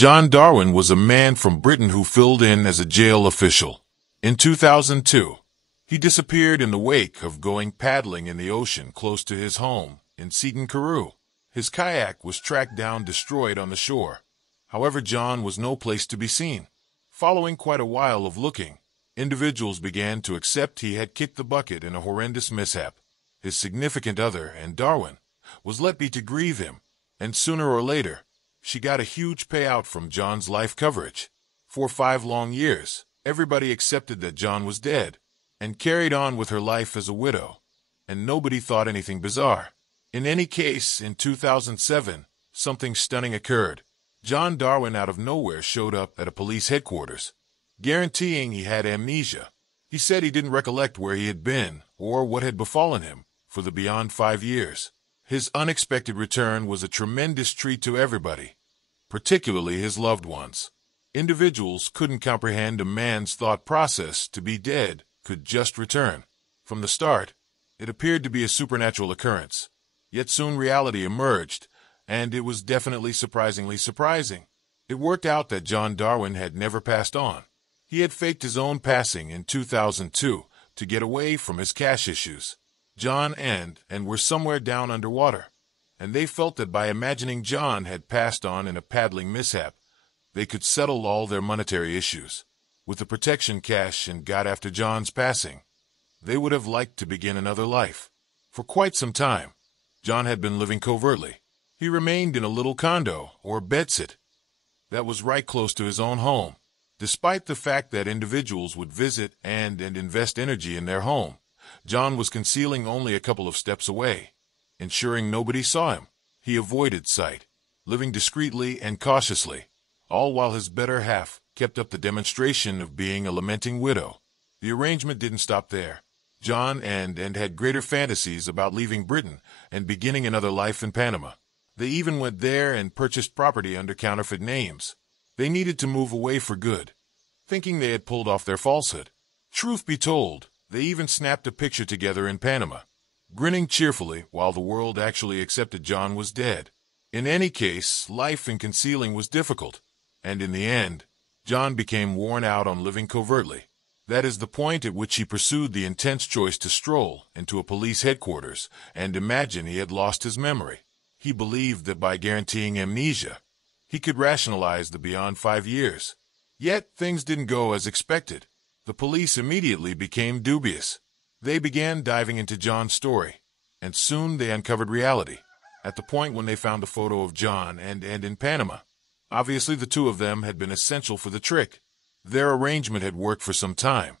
John Darwin was a man from Britain who filled in as a jail official. In 2002, he disappeared in the wake of going paddling in the ocean close to his home in Seaton, Carew. His kayak was tracked down destroyed on the shore. However, John was no place to be seen. Following quite a while of looking, individuals began to accept he had kicked the bucket in a horrendous mishap. His significant other, and Darwin, was let be to grieve him, and sooner or later, she got a huge payout from John's life coverage. For 5 long years, everybody accepted that John was dead, and carried on with her life as a widow, and nobody thought anything bizarre. In any case, in 2007, something stunning occurred. John Darwin out of nowhere showed up at a police headquarters, guaranteeing he had amnesia. He said he didn't recollect where he had been or what had befallen him for the beyond 5 years. His unexpected return was a tremendous treat to everybody, particularly his loved ones. Individuals couldn't comprehend a man's thought process to be dead could just return. From the start, it appeared to be a supernatural occurrence, yet soon reality emerged, and it was definitely surprisingly surprising. It worked out that John Darwin had never passed on. He had faked his own passing in 2002 to get away from his cash issues. John and were somewhere down underwater, and they felt that by imagining John had passed on in a paddling mishap, they could settle all their monetary issues. With the protection cash and got after John's passing, they would have liked to begin another life. For quite some time, John had been living covertly. He remained in a little condo, or bedsit, that was right close to his own home. Despite the fact that individuals would visit and invest energy in their home, John was concealing only a couple of steps away, ensuring nobody saw him. He avoided sight, living discreetly and cautiously, all while his better half kept up the demonstration of being a lamenting widow. The arrangement didn't stop there. John and had greater fantasies about leaving Britain and beginning another life in Panama. They even went there and purchased property under counterfeit names. They needed to move away for good, thinking they had pulled off their falsehood. Truth be told, they even snapped a picture together in Panama, grinning cheerfully while the world actually accepted John was dead. In any case, life in concealing was difficult, and in the end, John became worn out on living covertly. That is the point at which he pursued the intense choice to stroll into a police headquarters and imagine he had lost his memory. He believed that by guaranteeing amnesia, he could rationalize the beyond 5 years. Yet things didn't go as expected. The police immediately became dubious. They began diving into John's story, and soon they uncovered reality, at the point when they found a photo of John and in Panama. Obviously, the two of them had been essential for the trick. Their arrangement had worked for some time.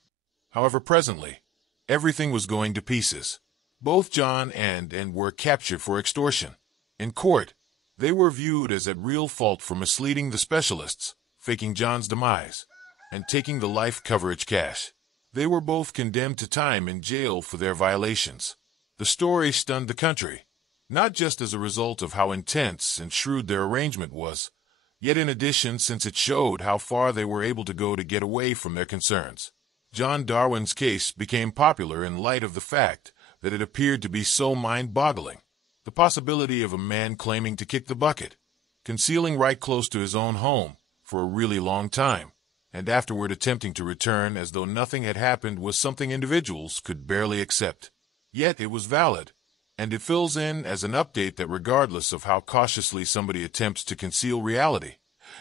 However, presently, everything was going to pieces. Both John and were captured for extortion. In court, they were viewed as at real fault for misleading the specialists, faking John's demise, and taking the life coverage cash. They were both condemned to time in jail for their violations. The story stunned the country, not just as a result of how intense and shrewd their arrangement was, yet in addition since it showed how far they were able to go to get away from their concerns. John Darwin's case became popular in light of the fact that it appeared to be so mind-boggling. The possibility of a man claiming to kick the bucket, concealing right close to his own home for a really long time, and afterward attempting to return as though nothing had happened was something individuals could barely accept. Yet it was valid, and it fills in as an update that regardless of how cautiously somebody attempts to conceal reality,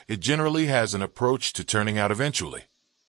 it generally has an approach to turning out eventually.